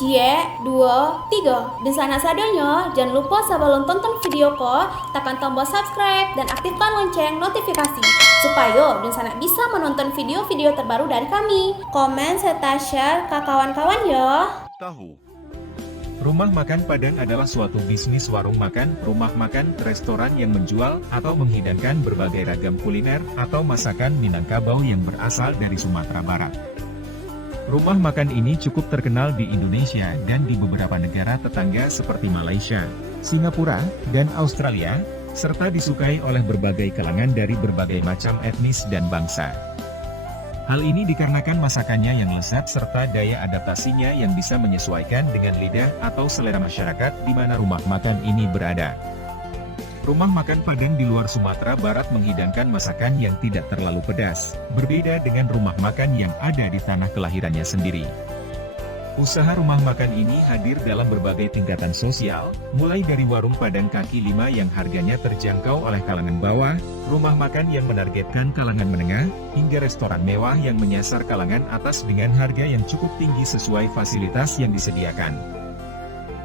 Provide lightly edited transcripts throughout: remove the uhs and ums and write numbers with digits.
Cie, dua, tiga. Dan sana sadanya, jangan lupa sebelum tonton video ko, tekan tombol subscribe dan aktifkan lonceng notifikasi supaya dan sana bisa menonton video-video terbaru dari kami. Komen serta share ke kawan-kawan ya. Tahu. Rumah makan Padang adalah suatu bisnis warung makan, rumah makan, restoran yang menjual atau menghidangkan berbagai ragam kuliner atau masakan Minangkabau yang berasal dari Sumatera Barat. Rumah makan ini cukup terkenal di Indonesia dan di beberapa negara tetangga seperti Malaysia, Singapura, dan Australia, serta disukai oleh berbagai kalangan dari berbagai macam etnis dan bangsa. Hal ini dikarenakan masakannya yang lezat serta daya adaptasinya yang bisa menyesuaikan dengan lidah atau selera masyarakat di mana rumah makan ini berada. Rumah makan Padang di luar Sumatera Barat menghidangkan masakan yang tidak terlalu pedas, berbeda dengan rumah makan yang ada di tanah kelahirannya sendiri. Usaha rumah makan ini hadir dalam berbagai tingkatan sosial, mulai dari warung Padang kaki lima yang harganya terjangkau oleh kalangan bawah, rumah makan yang menargetkan kalangan menengah, hingga restoran mewah yang menyasar kalangan atas dengan harga yang cukup tinggi sesuai fasilitas yang disediakan.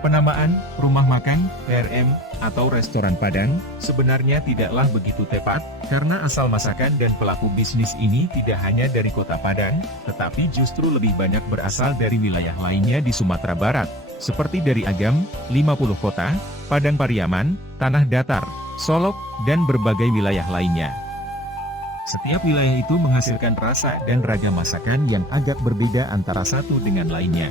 Penamaan rumah makan (RM) atau restoran Padang sebenarnya tidaklah begitu tepat, karena asal masakan dan pelaku bisnis ini tidak hanya dari kota Padang, tetapi justru lebih banyak berasal dari wilayah lainnya di Sumatera Barat, seperti dari Agam, 50 Kota, Padang Pariaman, Tanah Datar, Solok, dan berbagai wilayah lainnya. Setiap wilayah itu menghasilkan rasa dan ragam masakan yang agak berbeda antara satu dengan lainnya.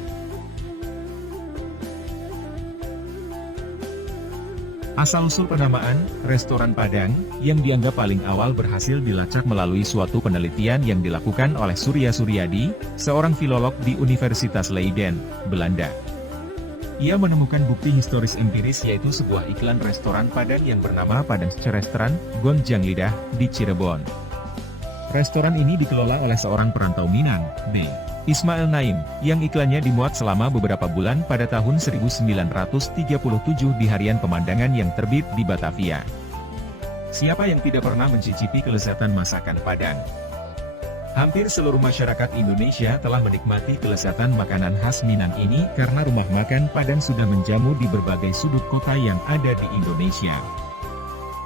Asal-usul penamaan restoran Padang, yang dianggap paling awal berhasil dilacak melalui suatu penelitian yang dilakukan oleh Surya Suryadi, seorang filolog di Universitas Leiden, Belanda. Ia menemukan bukti historis empiris yaitu sebuah iklan restoran Padang yang bernama Padang Restaurant, Gonjang Lidah, di Cirebon. Restoran ini dikelola oleh seorang perantau Minang, B. Ismail Naim, yang iklannya dimuat selama beberapa bulan pada tahun 1937 di harian pemandangan yang terbit di Batavia. Siapa yang tidak pernah mencicipi kelezatan masakan Padang? Hampir seluruh masyarakat Indonesia telah menikmati kelezatan makanan khas Minang ini karena rumah makan Padang sudah menjamu di berbagai sudut kota yang ada di Indonesia.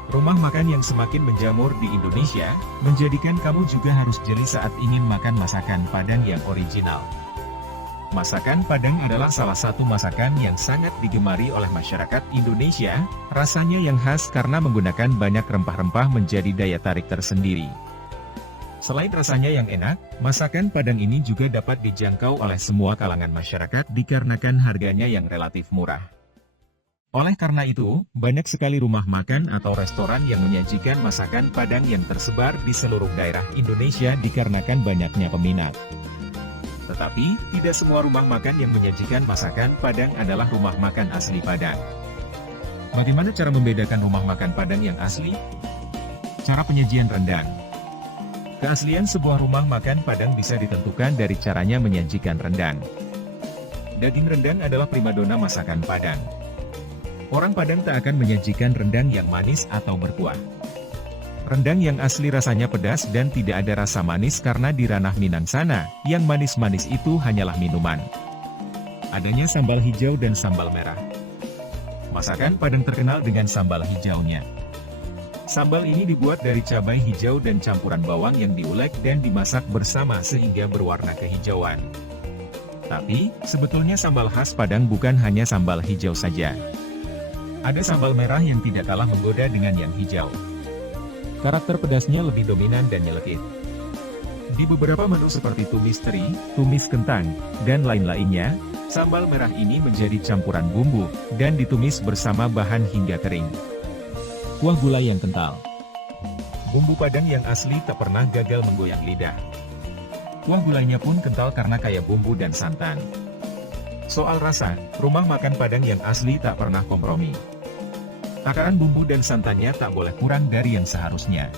Rumah makan yang semakin menjamur di Indonesia, menjadikan kamu juga harus jeli saat ingin makan masakan Padang yang original. Masakan Padang adalah salah satu masakan yang sangat digemari oleh masyarakat Indonesia, rasanya yang khas karena menggunakan banyak rempah-rempah menjadi daya tarik tersendiri. Selain rasanya yang enak, masakan Padang ini juga dapat dijangkau oleh semua kalangan masyarakat dikarenakan harganya yang relatif murah. Oleh karena itu, banyak sekali rumah makan atau restoran yang menyajikan masakan Padang yang tersebar di seluruh daerah Indonesia dikarenakan banyaknya peminat. Tetapi, tidak semua rumah makan yang menyajikan masakan Padang adalah rumah makan asli Padang. Bagaimana cara membedakan rumah makan Padang yang asli? Cara penyajian rendang. Keaslian sebuah rumah makan Padang bisa ditentukan dari caranya menyajikan rendang. Daging rendang adalah primadona masakan Padang. Orang Padang tak akan menyajikan rendang yang manis atau berkuah. Rendang yang asli rasanya pedas dan tidak ada rasa manis karena di ranah Minang sana, yang manis-manis itu hanyalah minuman. Adanya sambal hijau dan sambal merah. Masakan Padang terkenal dengan sambal hijaunya. Sambal ini dibuat dari cabai hijau dan campuran bawang yang diulek dan dimasak bersama sehingga berwarna kehijauan. Tapi, sebetulnya sambal khas Padang bukan hanya sambal hijau saja. Ada sambal merah yang tidak kalah menggoda dengan yang hijau. Karakter pedasnya lebih dominan dan nyelekit. Di beberapa menu seperti tumis teri, tumis kentang, dan lain-lainnya, sambal merah ini menjadi campuran bumbu, dan ditumis bersama bahan hingga kering. Kuah gulai yang kental. Bumbu Padang yang asli tak pernah gagal menggoyak lidah. Kuah gulainya pun kental karena kaya bumbu dan santan. Soal rasa, rumah makan Padang yang asli tak pernah kompromi. Takaran bumbu dan santannya tak boleh kurang dari yang seharusnya.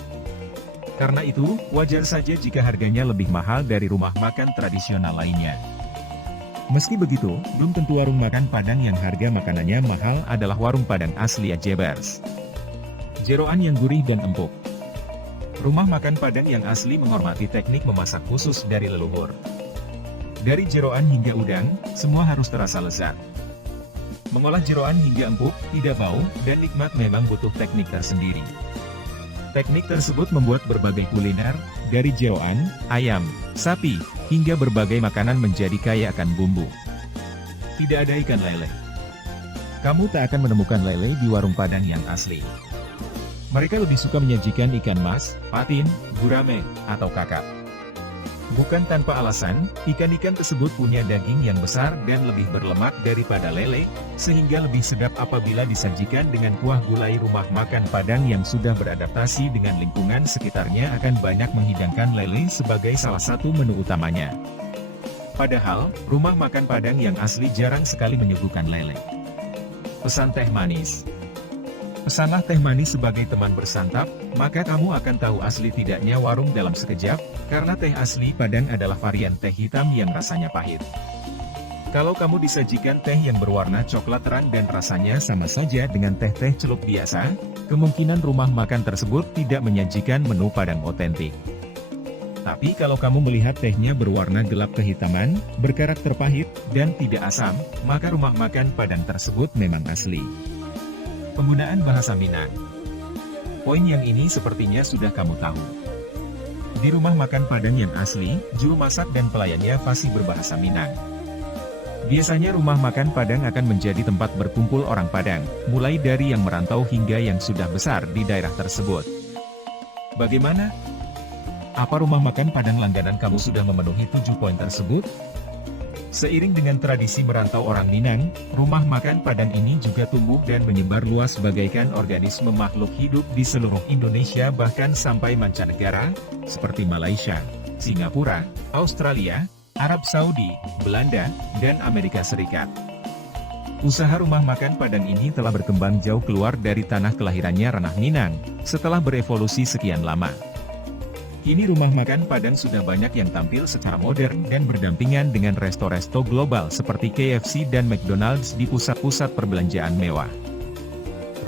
Karena itu, wajar saja jika harganya lebih mahal dari rumah makan tradisional lainnya. Meski begitu, belum tentu warung makan Padang yang harga makanannya mahal adalah warung Padang asli Ajebers. Jeroan yang gurih dan empuk. Rumah makan Padang yang asli menghormati teknik memasak khusus dari leluhur. Dari jeroan hingga udang, semua harus terasa lezat. Mengolah jeroan hingga empuk, tidak bau, dan nikmat memang butuh teknik tersendiri. Teknik tersebut membuat berbagai kuliner, dari jeroan, ayam, sapi, hingga berbagai makanan menjadi kaya akan bumbu. Tidak ada ikan lele. Kamu tak akan menemukan lele di warung Padang yang asli. Mereka lebih suka menyajikan ikan mas, patin, gurame, atau kakap. Bukan tanpa alasan, ikan-ikan tersebut punya daging yang besar dan lebih berlemak daripada lele, sehingga lebih sedap apabila disajikan dengan kuah gulai. Rumah makan Padang yang sudah beradaptasi dengan lingkungan sekitarnya akan banyak menghidangkan lele sebagai salah satu menu utamanya. Padahal, rumah makan Padang yang asli jarang sekali menyuguhkan lele. Pesan teh manis. Pesanlah teh manis sebagai teman bersantap, maka kamu akan tahu asli tidaknya warung dalam sekejap, karena teh asli Padang adalah varian teh hitam yang rasanya pahit. Kalau kamu disajikan teh yang berwarna coklat terang dan rasanya sama saja dengan teh-teh celup biasa, kemungkinan rumah makan tersebut tidak menyajikan menu Padang otentik. Tapi kalau kamu melihat tehnya berwarna gelap kehitaman, berkarakter pahit, dan tidak asam, maka rumah makan Padang tersebut memang asli. Penggunaan bahasa Minang. Poin yang ini sepertinya sudah kamu tahu. Di rumah makan Padang yang asli, juru masak dan pelayannya fasih berbahasa Minang. Biasanya rumah makan Padang akan menjadi tempat berkumpul orang Padang, mulai dari yang merantau hingga yang sudah besar di daerah tersebut. Bagaimana? Apa rumah makan Padang langganan kamu sudah memenuhi 7 poin tersebut? Seiring dengan tradisi merantau orang Minang, rumah makan Padang ini juga tumbuh dan menyebar luas bagaikan organisme makhluk hidup di seluruh Indonesia bahkan sampai mancanegara, seperti Malaysia, Singapura, Australia, Arab Saudi, Belanda, dan Amerika Serikat. Usaha rumah makan Padang ini telah berkembang jauh keluar dari tanah kelahirannya ranah Minang, setelah berevolusi sekian lama. Kini rumah makan Padang sudah banyak yang tampil secara modern dan berdampingan dengan resto-resto global seperti KFC dan McDonald's di pusat-pusat perbelanjaan mewah.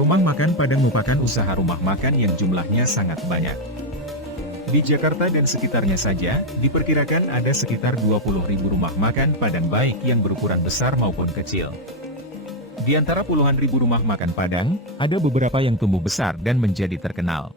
Rumah makan Padang merupakan usaha rumah makan yang jumlahnya sangat banyak. Di Jakarta dan sekitarnya saja, diperkirakan ada sekitar 20.000 rumah makan Padang baik yang berukuran besar maupun kecil. Di antara puluhan ribu rumah makan Padang, ada beberapa yang tumbuh besar dan menjadi terkenal.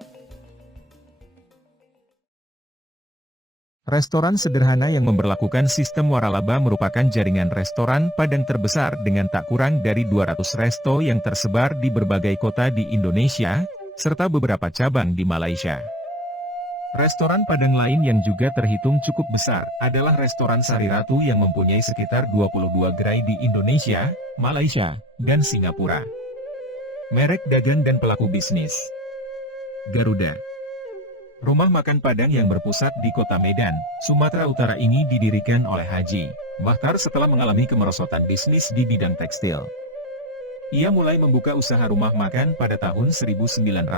Restoran sederhana yang memberlakukan sistem waralaba merupakan jaringan restoran Padang terbesar dengan tak kurang dari 200 resto yang tersebar di berbagai kota di Indonesia, serta beberapa cabang di Malaysia. Restoran Padang lain yang juga terhitung cukup besar adalah restoran Sari Ratu yang mempunyai sekitar 22 gerai di Indonesia, Malaysia, dan Singapura. Merek dagang dan pelaku bisnis. Garuda. Rumah makan Padang yang berpusat di kota Medan, Sumatera Utara ini didirikan oleh Haji Bahtar setelah mengalami kemerosotan bisnis di bidang tekstil. Ia mulai membuka usaha rumah makan pada tahun 1976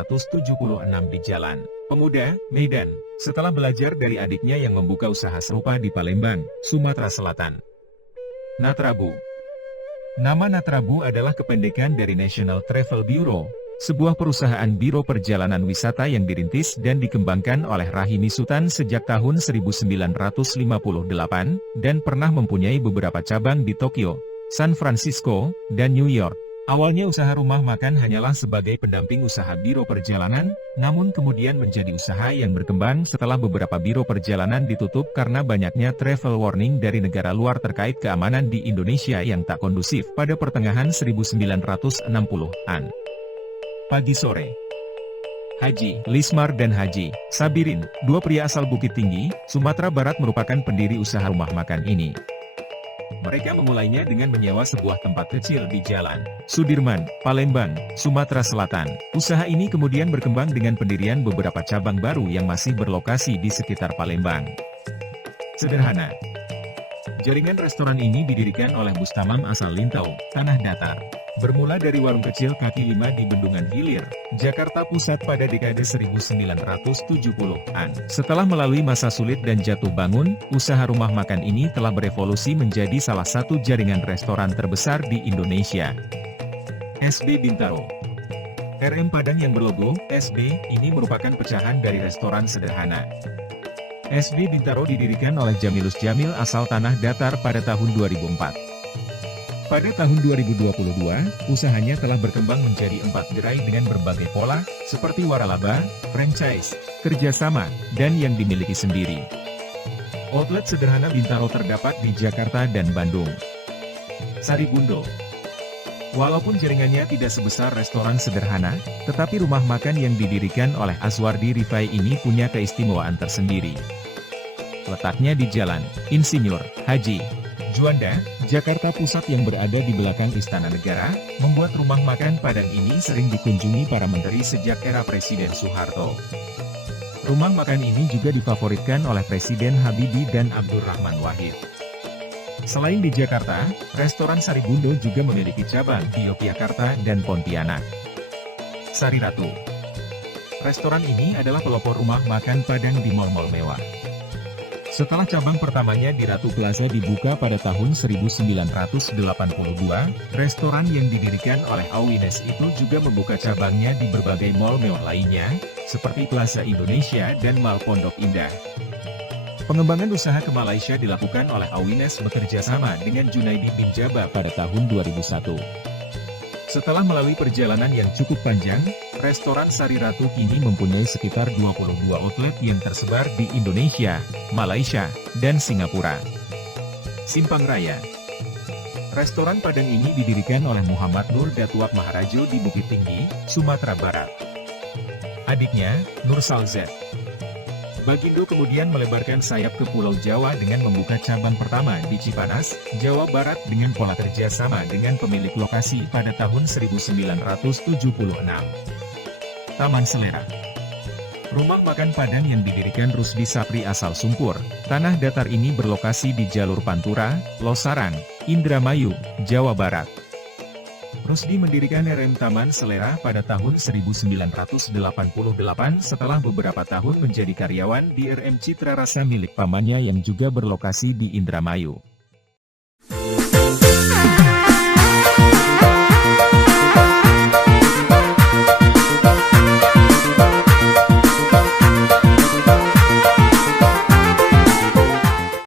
di Jalan Pemuda, Medan, setelah belajar dari adiknya yang membuka usaha serupa di Palembang, Sumatera Selatan. Natrabu. Nama Natrabu adalah kependekan dari National Travel Bureau, sebuah perusahaan biro perjalanan wisata yang dirintis dan dikembangkan oleh Rahimi Sutan sejak tahun 1958, dan pernah mempunyai beberapa cabang di Tokyo, San Francisco, dan New York. Awalnya usaha rumah makan hanyalah sebagai pendamping usaha biro perjalanan, namun kemudian menjadi usaha yang berkembang setelah beberapa biro perjalanan ditutup karena banyaknya travel warning dari negara luar terkait keamanan di Indonesia yang tak kondusif pada pertengahan 1960-an. Pagi sore. Haji Lismar dan Haji Sabirin, dua pria asal Bukit Tinggi, Sumatera Barat merupakan pendiri usaha rumah makan ini. Mereka memulainya dengan menyewa sebuah tempat kecil di Jalan Sudirman, Palembang, Sumatera Selatan. Usaha ini kemudian berkembang dengan pendirian beberapa cabang baru yang masih berlokasi di sekitar Palembang. Sederhana. Jaringan restoran ini didirikan oleh Bustamam asal Lintau, Tanah Datar. Bermula dari warung kecil kaki lima di Bendungan Hilir, Jakarta Pusat pada dekade 1970-an. Setelah melalui masa sulit dan jatuh bangun, usaha rumah makan ini telah berevolusi menjadi salah satu jaringan restoran terbesar di Indonesia. SB Bintaro. RM Padang yang berlogo SB ini merupakan pecahan dari restoran sederhana. SD Bintaro didirikan oleh Jamilus Jamil asal Tanah Datar pada tahun 2004. Pada tahun 2022, usahanya telah berkembang menjadi 4 gerai dengan berbagai pola, seperti waralaba, franchise, kerjasama, dan yang dimiliki sendiri. Outlet sederhana Bintaro terdapat di Jakarta dan Bandung. Saribundo. Walaupun jaringannya tidak sebesar restoran sederhana, tetapi rumah makan yang didirikan oleh Aswardi Rifai ini punya keistimewaan tersendiri. Letaknya di Jalan Insinyur Haji Juanda, Jakarta Pusat yang berada di belakang Istana Negara, membuat rumah makan Padang ini sering dikunjungi para menteri sejak era Presiden Soeharto. Rumah makan ini juga difavoritkan oleh Presiden Habibie dan Abdurrahman Wahid. Selain di Jakarta, restoran Saribundo juga memiliki cabang di Yogyakarta dan Pontianak. Sari Ratu. Restoran ini adalah pelopor rumah makan Padang di mal-mal mewah. Setelah cabang pertamanya di Ratu Plaza dibuka pada tahun 1982, restoran yang didirikan oleh Awines itu juga membuka cabangnya di berbagai mal mewah lainnya, seperti Plaza Indonesia dan Mall Pondok Indah. Pengembangan usaha ke Malaysia dilakukan oleh Awines bekerja sama dengan Junaidi bin Jabba pada tahun 2001. Setelah melalui perjalanan yang cukup panjang, restoran Sari Ratu kini mempunyai sekitar 22 outlet yang tersebar di Indonesia, Malaysia, dan Singapura. Simpang Raya. Restoran Padang ini didirikan oleh Muhammad Nur Datuak Maharajo di Bukit Tinggi, Sumatera Barat. Adiknya, Nur Salzet. Bagindo kemudian melebarkan sayap ke Pulau Jawa dengan membuka cabang pertama di Cipanas, Jawa Barat dengan pola kerjasama dengan pemilik lokasi pada tahun 1976. Taman Selera. Rumah makan Padang yang didirikan Rusdi Sapri asal Sumpur, Tanah Datar ini berlokasi di jalur Pantura, Losarang, Indramayu, Jawa Barat. Rusdi mendirikan RM Taman Selera pada tahun 1988 setelah beberapa tahun menjadi karyawan di RM Citra Rasa milik pamannya yang juga berlokasi di Indramayu.